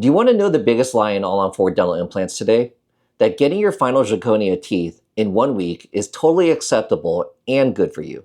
Do you want to know the biggest lie in all-on-4 dental implants today? That getting your final zirconia teeth in 1 week is totally acceptable and good for you.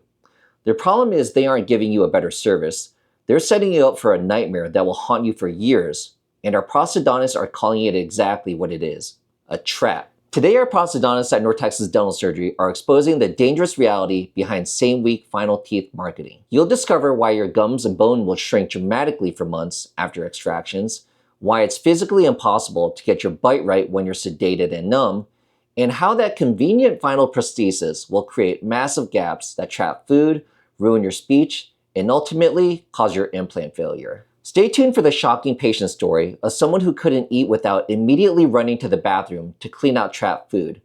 Their problem is they aren't giving you a better service. They're setting you up for a nightmare that will haunt you for years, and our prosthodontists are calling it exactly what it is, a trap. Today, our prosthodontists at North Texas Dental Surgery are exposing the dangerous reality behind same-week final teeth marketing. You'll discover why your gums and bone will shrink dramatically for months after extractions, why it's physically impossible to get your bite right when you're sedated and numb, and how that convenient final prosthesis will create massive gaps that trap food, ruin your speech, and ultimately cause your implant failure. Stay tuned for the shocking patient story of someone who couldn't eat without immediately running to the bathroom to clean out trapped food,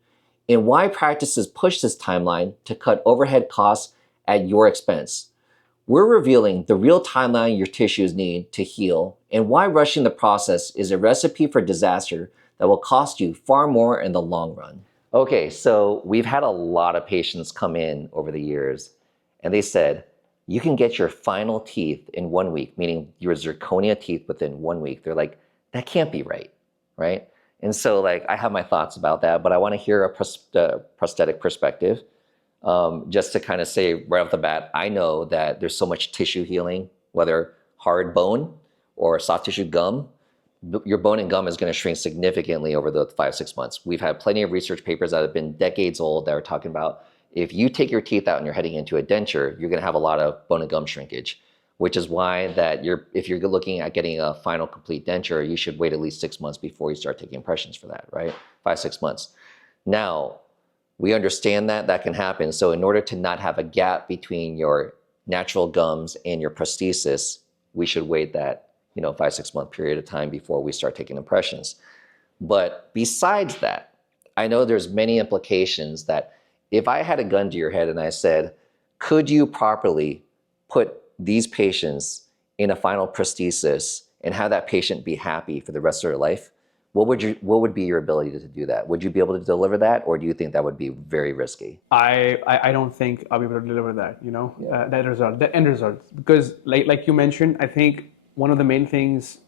and why practices push this timeline to cut overhead costs at your expense. We're revealing the real timeline your tissues need to heal and why rushing the process is a recipe for disaster that will cost you far more in the long run. Okay, so we've had a lot of patients come in over the years and they said, you can get your final teeth in 1 week, meaning your zirconia teeth within 1 week. They're like, that can't be right, right? And so like, I have my thoughts about that, but I wanna hear a prosthetic perspective. Just to kind of say right off the bat, I know that there's so much tissue healing, whether hard bone or soft tissue gum, your bone and gum is going to shrink significantly over the 5-6 months. We've had plenty of research papers that have been decades old that are talking about if you take your teeth out and you're heading into a denture, you're going to have a lot of bone and gum shrinkage, which is why that if you're looking at getting a final complete denture, you should wait at least 6 months before you start taking impressions for that, right? 5-6 months. Now, we understand that that can happen. So in order to not have a gap between your natural gums and your prosthesis, we should wait that 5-6 month period of time before we start taking impressions. But besides that, I know there's many implications that if I had a gun to your head and I said, could you properly put these patients in a final prosthesis and have that patient be happy for the rest of their life? What would be your ability to do that? Would you be able to deliver that, or do you think that would be very risky? I don't think I'll be able to deliver that, that result, the end result. Because like you mentioned, I think one of the main things,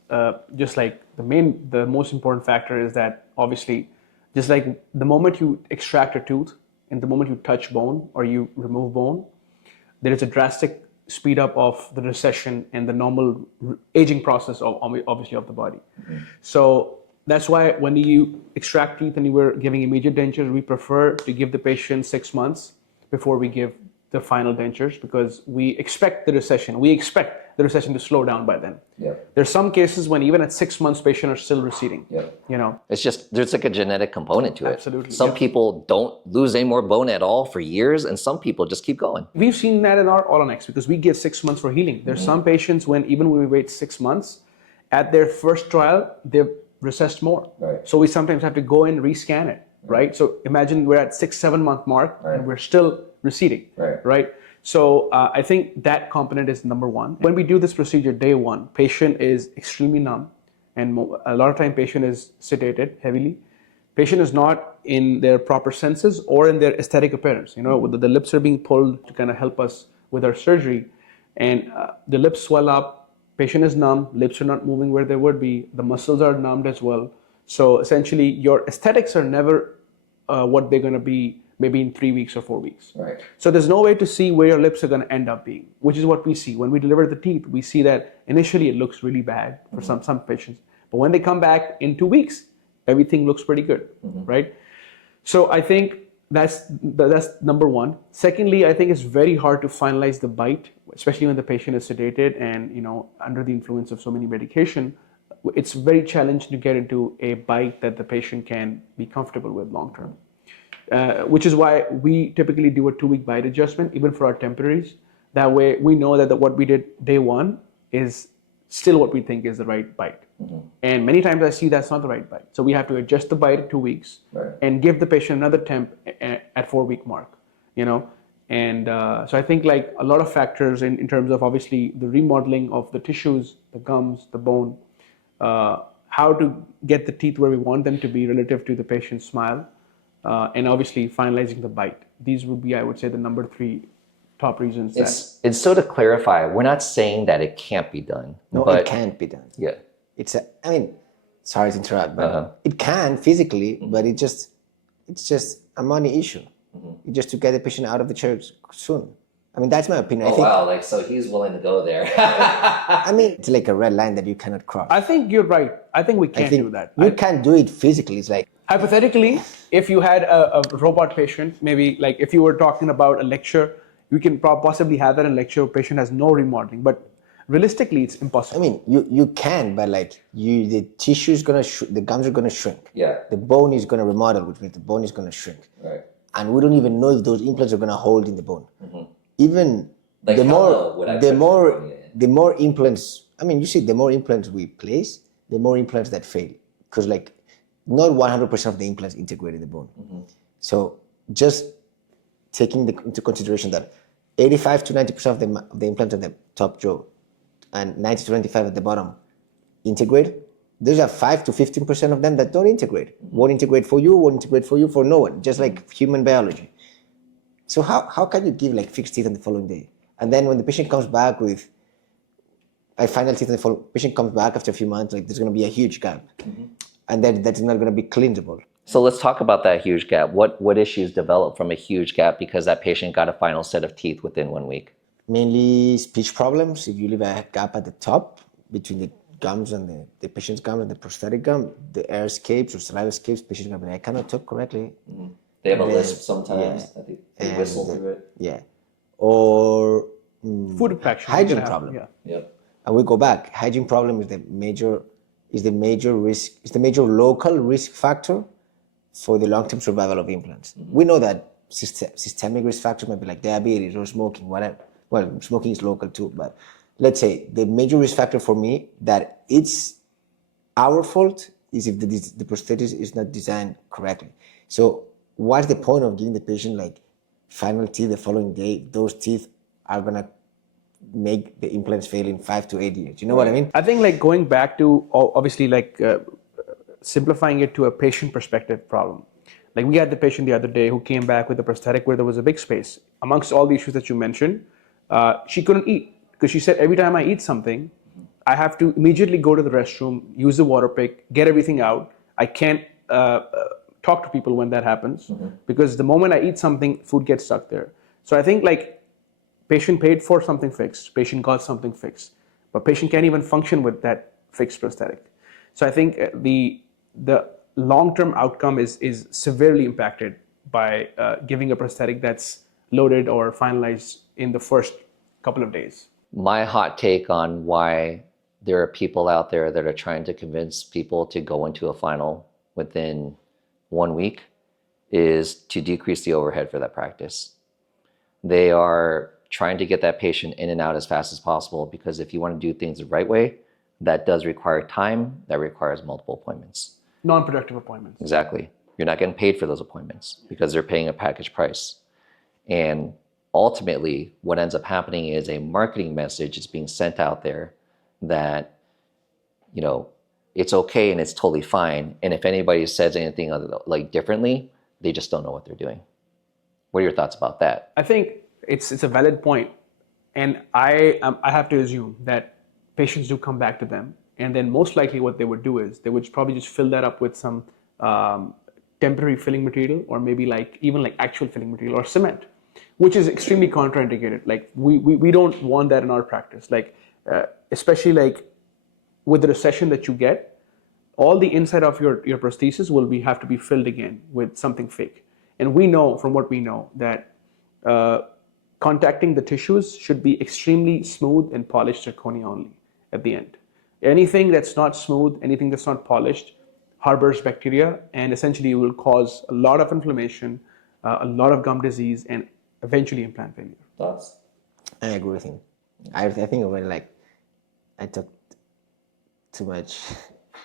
just like the most important factor is that obviously, just like the moment you extract a tooth and the moment you touch bone or you remove bone, there is a drastic speed up of the recession and the normal aging process of obviously of the body. Mm-hmm. So that's why when you extract teeth and you were giving immediate dentures, we prefer to give the patient 6 months before we give the final dentures, because we expect the recession. We expect the recession to slow down by then. Yeah. There's some cases when even at 6 months, patients are still receding. Yeah. It's just, there's like a genetic component to it. Absolutely. Some people don't lose any more bone at all for years, and some people just keep going. We've seen that in our All-on-X because we give 6 months for healing. There's some patients even when we wait 6 months, at their first trial, they've recessed more. Right. So we sometimes have to go and rescan it, right? So imagine we're at 6-7 month mark and we're still receding, right? So I think that component is number one. When we do this procedure day one, patient is extremely numb, and a lot of time patient is sedated heavily. Patient is not in their proper senses or in their aesthetic appearance. The lips are being pulled to kind of help us with our surgery, and the lips swell up. Patient is numb, lips are not moving where they would be, the muscles are numbed as well. So essentially your aesthetics are never what they're going to be maybe in 3 weeks or 4 weeks. Right. So there's no way to see where your lips are going to end up being, which is what we see. When we deliver the teeth, we see that initially it looks really bad for some patients. But when they come back in 2 weeks, everything looks pretty good, right? So I think that's number one. Secondly, I think it's very hard to finalize the bite, especially when the patient is sedated and under the influence of so many medication. It's very challenging to get into a bite that the patient can be comfortable with long term. Which is why we typically do a 2-week bite adjustment, even for our temporaries. That way we know that what we did day one is still what we think is the right bite. And many times I see that's not the right bite. So we have to adjust the bite at 2 weeks and give the patient another temp at 4-week mark, And so I think like a lot of factors in terms of obviously the remodeling of the tissues, the gums, the bone, how to get the teeth where we want them to be relative to the patient's smile, and obviously finalizing the bite. These would be, I would say, the number 3 top reasons. And so to clarify, we're not saying that it can't be done. No, it can't be done. Yeah. sorry to interrupt, but it can physically, but it's just a money issue. Just to get the patient out of the chair soon. I mean, that's my opinion. Oh, I think, wow. Like, so he's willing to go there. I mean, it's like a red line that you cannot cross. I think you're right. I think we can't do that. You can't do it physically. It's like, Hypothetically, if you had a robot patient, maybe like if you were talking about a lecture, you can possibly have that in a lecture. A patient has no remodeling, but realistically, it's impossible. I mean, you can, but like the tissue is gonna, the gums are gonna shrink. Yeah. The bone is gonna remodel, which means the bone is gonna shrink. Right. And we don't even know if those implants are gonna hold in the bone. Even Like, the how low would I put zirconia in? the more implants. I mean, you see, the more implants we place, the more implants that fail, because like not 100% of the implants integrate in the bone. So just taking into consideration that 85 to 90% of the implants on the top jaw and 90 to 25 at the bottom integrate. There's a 5 to 15% of them that don't integrate. Won't integrate for you, won't integrate for you, for no one. Just like human biology. So how can you give like fixed teeth on the following day? And then when the patient comes back with final teeth on the following, patient comes back after a few months, like there's going to be a huge gap, and then that's not going to be cleanable. So let's talk about that huge gap. What issues develop from a huge gap because that patient got a final set of teeth within 1 week? Mainly speech problems. If you leave a gap at the top between the gums and the patient's gums and the prosthetic gum, the air escapes or saliva escapes, patient's gonna be like, I cannot talk correctly. They have a lisp sometimes. Yeah. They whistle through it. Yeah. Or Food infection, hygiene problem. Yeah. Yep. And we go back. Hygiene problem is the major risk, is the major local risk factor for the long-term survival of implants. We know that systemic risk factors might be like diabetes or smoking, whatever. Well, smoking is local too, but let's say the major risk factor for me that it's our fault is if the prosthesis is not designed correctly. So what's the point of giving the patient like final teeth the following day? Those teeth are gonna make the implants fail in 5 to 8 years. You know what I mean? I think like going back to obviously like simplifying it to a patient perspective problem. Like we had the patient the other day who came back with a prosthetic where there was a big space. Amongst all the issues that you mentioned, she couldn't eat because she said every time I eat something, I have to immediately go to the restroom, use the water pick, get everything out. I can't talk to people when that happens because the moment I eat something, food gets stuck there. So I think like patient paid for something fixed, patient got something fixed, but patient can't even function with that fixed prosthetic. So I think the long-term outcome is severely impacted by giving a prosthetic that's loaded or finalized in the first couple of days. My hot take on why there are people out there that are trying to convince people to go into a final within 1 week is to decrease the overhead for that practice. They are trying to get that patient in and out as fast as possible because if you want to do things the right way, that does require time, that requires multiple appointments. Non-productive appointments. Exactly. You're not getting paid for those appointments because they're paying a package price. And ultimately, what ends up happening is a marketing message is being sent out there that, you know, it's okay and it's totally fine. And if anybody says anything like differently, they just don't know what they're doing. What are your thoughts about that? I think it's a valid point, and I have to assume that patients do come back to them, and then most likely what they would do is they would probably just fill that up with some temporary filling material, or maybe like even like actual filling material or cement, which is extremely contraindicated. Like we don't want that in our practice. Like especially like with the recession that you get, all the inside of your prosthesis will have to be filled again with something fake. And we know from what we know that contacting the tissues should be extremely smooth and polished zirconia only at the end. Anything that's not smooth, anything that's not polished, harbors bacteria and essentially will cause a lot of inflammation, a lot of gum disease, and eventually implant failure. Thoughts? I agree with him. I think when like I talked too much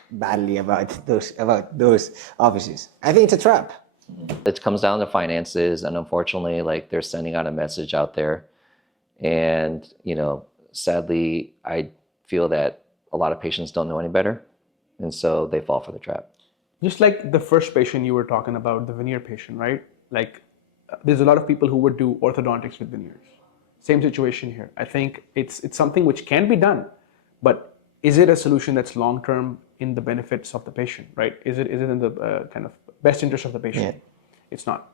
badly about those offices. I think it's a trap. It comes down to finances, and unfortunately, like they're sending out a message out there, and you know, sadly, I feel that a lot of patients don't know any better, and so they fall for the trap. Just like the first patient you were talking about, the veneer patient, right? Like there's a lot of people who would do orthodontics with veneers. Same situation here. I think it's something which can be done, but is it a solution that's long term in the benefits of the patient, right? Is it in the kind of best interest of the patient? Yeah. It's not.